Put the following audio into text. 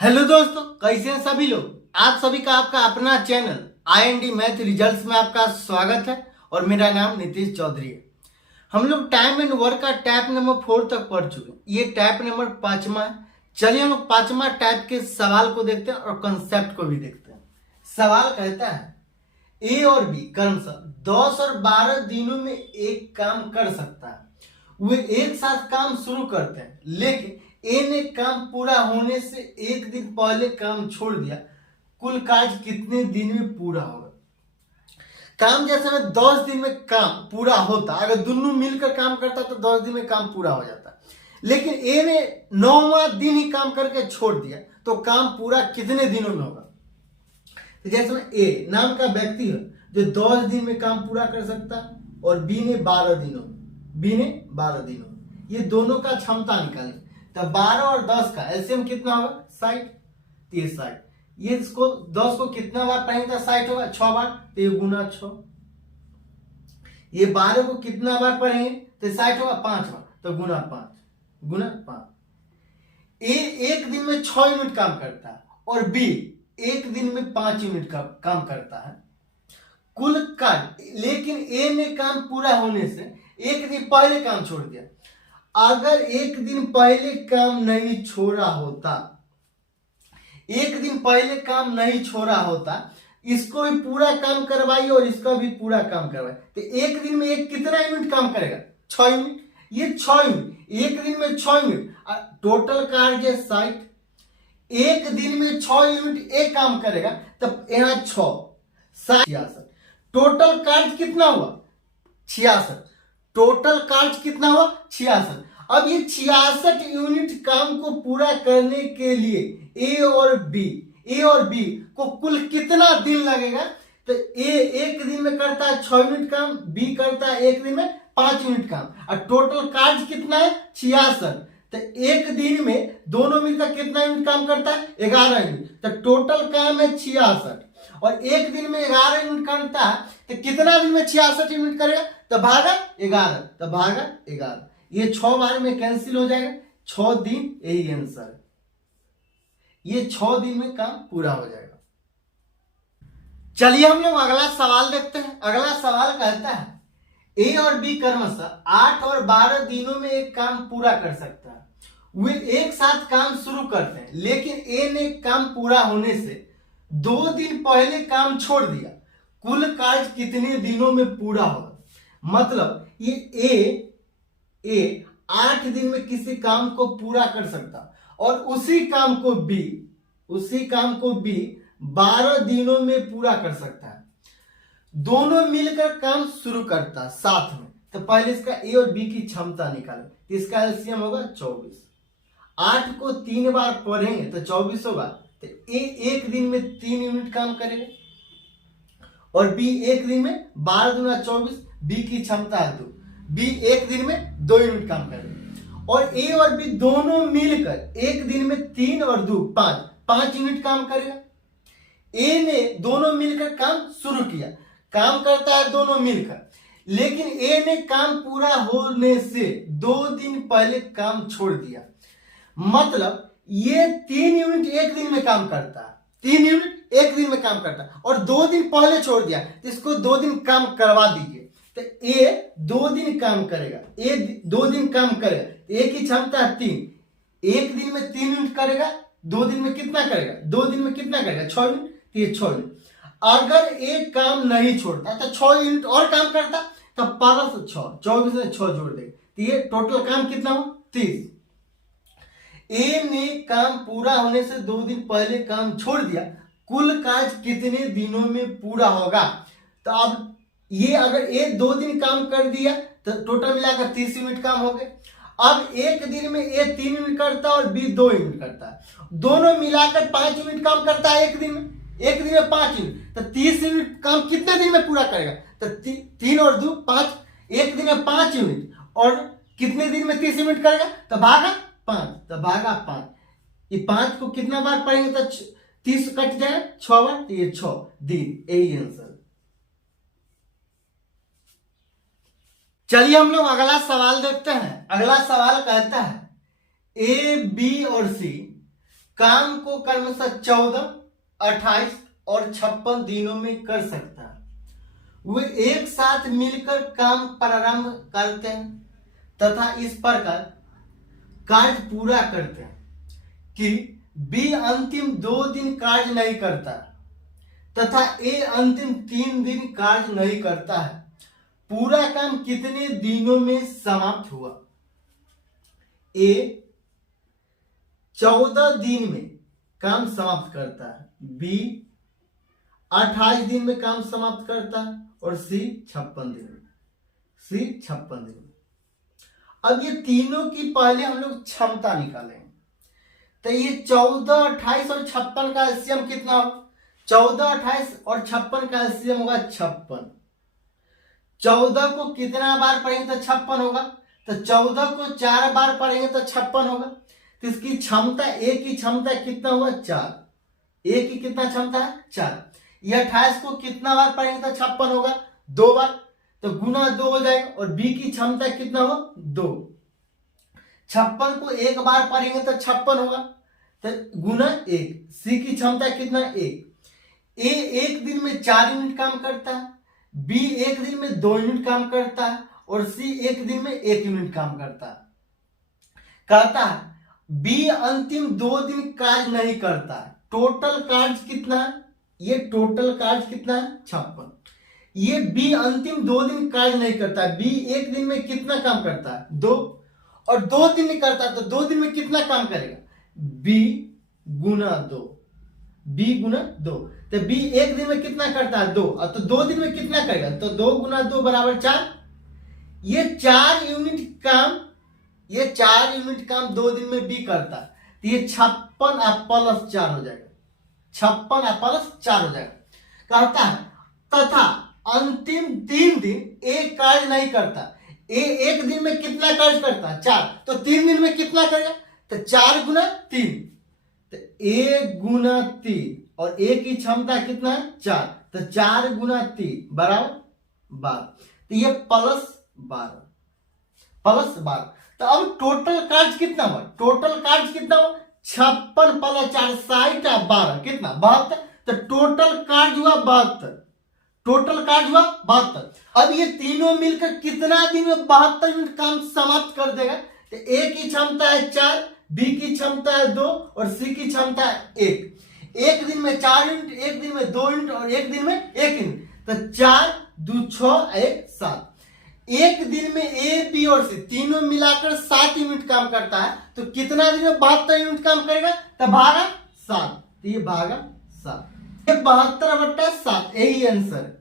Hello दोस्तों, कैसे हैं सभी लोग। आप सभी का आपका अपना चैनल IND मैथ रिजल्ट्स में आपका स्वागत है और मेरा नाम नीतीश चौधरी है। हम लोग टाइम एंड वर्क का टैप नंबर 4 तक पढ़ चुके हैं। ये टैप नंबर 5वां है। चलिए हम लोग 5वां टैप के सवाल को देखते हैं और कंसेप्ट को भी देखते हैं। सवाल कहता है ए और बी क्रमशः 10 और 12 दिनों में एक काम कर सकता है। वे एक साथ काम शुरू करते हैं, लेकिन ए ने काम पूरा होने से एक दिन पहले काम छोड़ दिया। कुल कार्य कितने दिन में पूरा होगा। काम जैसे में 10 दिन में काम पूरा होता, अगर दोनों मिलकर काम करता तो 10 दिन में काम पूरा हो जाता, लेकिन ए ने 9वां दिन ही काम करके छोड़ दिया, तो काम पूरा कितने दिनों में होगा। तो जैसे में ए नाम का व्यक्ति है जो 10 दिन में काम पूरा कर सकता है और बी ने 12 दिनों में, ये दोनों का क्षमता निकालें। तो 12 और 10 का एलसीएम कितना होगा 60, 60। ये इसको 10 को कितना बार पढ़ेंगे तो 60 होगा 6 बार, तो ये गुना 6। ये 12 को कितना बार पढ़ेंगे तो 60 होगा 5 बार, तो गुना 5। ए एक दिन में 6 यूनिट काम करता है और बी एक दिन में 5 यूनिट का काम करता है। कुल कार्य, लेकिन ए ने काम पूरा होने से एक दिन पहले काम छोड़ दिया। अगर एक दिन पहले काम नहीं छोड़ा होता, इसको भी पूरा काम करवाइए और इसका भी पूरा काम करवाइए, तो एक दिन में एक कितना यूनिट काम करेगा 6 यूनिट। ये 6 यूनिट एक दिन में 6 यूनिट, टोटल कार्य 60। एक दिन में 6 यूनिट एक काम करेगा, तब यहाँ 6 66। टोटल कार्य कितना हुआ 66। टोटल कार्य कितना हुआ 66। अब ये 66 यूनिट काम को पूरा करने के लिए ए और बी को कुल कितना दिन लगेगा। तो ए एक दिन में करता है 6 यूनिट काम, बी करता है एक दिन में 5 यूनिट काम, और टोटल कार्य कितना है 66। तो एक दिन में दोनों मिलकर कितना यूनिट काम करता है 11 यूनिट। तो टोटल काम है 66 और एक दिन में 11 यूनिट करता है, तो कितना दिन में 66 यूनिट करेगा तो भागा 11। ये 6 बार में कैंसिल हो जाएगा, 6 दिन, यही आंसर। ये 6 दिन में काम पूरा हो जाएगा। चलिए हम लोग अगला सवाल देखते हैं। अगला सवाल कहता है ए और बी क्रमशः 8 और 12 दिनों में एक काम पूरा कर सकता है। वे एक साथ काम शुरू करते हैं, लेकिन ए ने काम पूरा होने से 2 दिन पहले काम छोड़ दिया। कुल कार्य कितने दिनों में पूरा होगा। मतलब ये ए 8 दिन में किसी काम को पूरा कर सकता और उसी काम को बी 12 दिनों में पूरा कर सकता है। दोनों मिलकर काम शुरू करता साथ में। तो पहले इसका ए और बी की क्षमता निकालें। इसका एलसीएम होगा 24। 8 को 3 बार पढ़ेंगे तो 24 होगा। तो ए एक दिन में 3 यूनिट काम करेगा और बी एक दिन में 12 दूना 24, बी की क्षमता है 2, बी एक दिन में 2 यूनिट काम करेगा। और ए और बी दोनों मिलकर एक दिन में 3 और 2 5 यूनिट काम करेगा। ए ने दोनों मिलकर काम शुरू किया, काम करता है दोनों मिलकर, लेकिन ए ने काम पूरा होने से 2 दिन पहले काम छोड़ दिया। मतलब ये 3 यूनिट एक दिन में काम करता है, 3 यूनिट एक दिन में काम करता है और 2 दिन पहले छोड़ दिया, तो इसको 2 दिन काम करवा दीजिए। तो ए 2 दिन काम करेगा, ए की क्षमता है 3, एक दिन में 3 यूनिट करेगा, 2 दिन में कितना करेगा 6 यूनिट, तो ये 6 यूनिट। अगर ए काम नहीं छोड़ता तो 6 यूनिट और काम करता, तब 12 से 6 24 में 6 जोड़ देगा, तो ये टोटल काम कितना हो 30। ए ने काम पूरा होने से 2 दिन पहले काम छोड़ दिया। कुल कार्य कितने दिनों में पूरा होगा। तो अब ये अगर ए 2 दिन काम कर दिया तो टोटल मिलाकर 30 यूनिट काम हो गए। अब एक दिन में ए 3 यूनिट करता है और बी 2 यूनिट करता है, दोनों मिलाकर 5 यूनिट काम करता है एक दिन में 5 यूनिट। तो 30 यूनिट काम कितने दिन में पूरा करेगा। तो 3 और 2 5, एक दिन में 5 यूनिट और कितने दिन में 30 यूनिट करेगा तो भागा 5। ये 5 को कितना बार पढ़ेंगे तो 30 कट जाएगा 6 बार, तो ये 6 दिन, यही आंसर। चलिए हम लोग अगला सवाल देखते हैं। अगला सवाल कहता है ए बी और सी काम को क्रमशः 14, 28 और 56 दिनों में कर सकता है। वे एक साथ मिलकर काम प्रारंभ करते हैं तथा इस प्रकार कार्य पूरा करते हैं कि बी अंतिम 2 दिन कार्य नहीं करता तथा ए अंतिम 3 दिन कार्य नहीं करता है। पूरा काम कितने दिनों में समाप्त हुआ? ए 14 दिन में काम समाप्त करता है, बी 28 दिन में काम समाप्त करता है और सी 56 दिन में। अब ये तीनों की पहले हम लोग क्षमता निकालेंगे। तो ये 14, 28 और 56 का एलसीएम कितना होगा? 14, 28 और 56 का एलसीएम होगा 56। 14 को कितना बार पढ़ेंगे तो 56 होगा, तो 14 को 4 बार पढ़ेंगे तो 56 होगा। तो इसकी क्षमता, ए की क्षमता कितना हुआ? 4। ए की कितना क्षमता है? 4। ये 28 को कितना बार पढ़ेंगे तो 56 होगा? 2 बार, तो गुना 2 हो जाएगा। और बी की क्षमता कितना हो? 2। 56 को 1 बार पढ़ेंगे तो 56 होगा, तो गुना 1। सी की क्षमता कितना? 1। ए 1 दिन में 4 यूनिट काम करता है, बी 1 दिन में 2 यूनिट काम करता है और सी 1 दिन में 1 यूनिट काम करता है। कहता है बी अंतिम 2 दिन कार्य नहीं करता है। टोटल कार्य कितना है? ये टोटल कार्य कितना है? 56। ये बी अंतिम 2 दिन कार्य नहीं करता है। बी 1 दिन में कितना काम करता है? 2। और 2 दिन में करता है, तो 2 दिन में कितना काम करेगा? बी गुना 2। बी गुना 2। तो बी 1 दिन में कितना करता है? 2। और तो 2 दिन में कितना करेगा? तो 2 गुना 2 बराबर 4। ये 4 यूनिट काम 2 दिन में बी करता है। तो ये 56 प्लस 4 हो जाएगा। 56 प्लस 4 हो जाएगा। कहता है तथा अंतिम 3 दिन एक कार्य नहीं करता। ए 1 दिन में कितना कार्य करता है? 4। तो 3 दिन में कितना करेगा? तो 4 गुना 3, तो 1 गुना 3 और ए की क्षमता कितना है? 4। तो 4 गुना 3 बराबर 12। तो ये प्लस 12। तो अब टोटल कार्य कितना हुआ? 56 प्लस 4 60 और 12 कितना? 72। तो टोटल कार्य हुआ 72। अब ये तीनों मिलकर कितना दिन में 72 यूनिट काम समाप्त कर देगा? तो ए की क्षमता है 4, बी की क्षमता है 2 और सी की क्षमता है 1। 1 दिन में 4 यूनिट, 1 दिन में 2 यूनिट और 1 दिन में 1 यूनिट। तो 4 2 6 1 7। 1 दिन में ए बी और सी तीनों मिलाकर 7 यूनिट काम करता है। तो कितना दिन में 72 यूनिट काम करेगा? तो भागा 7। तो ये भागा 7, ये 72/7 यही आंसर।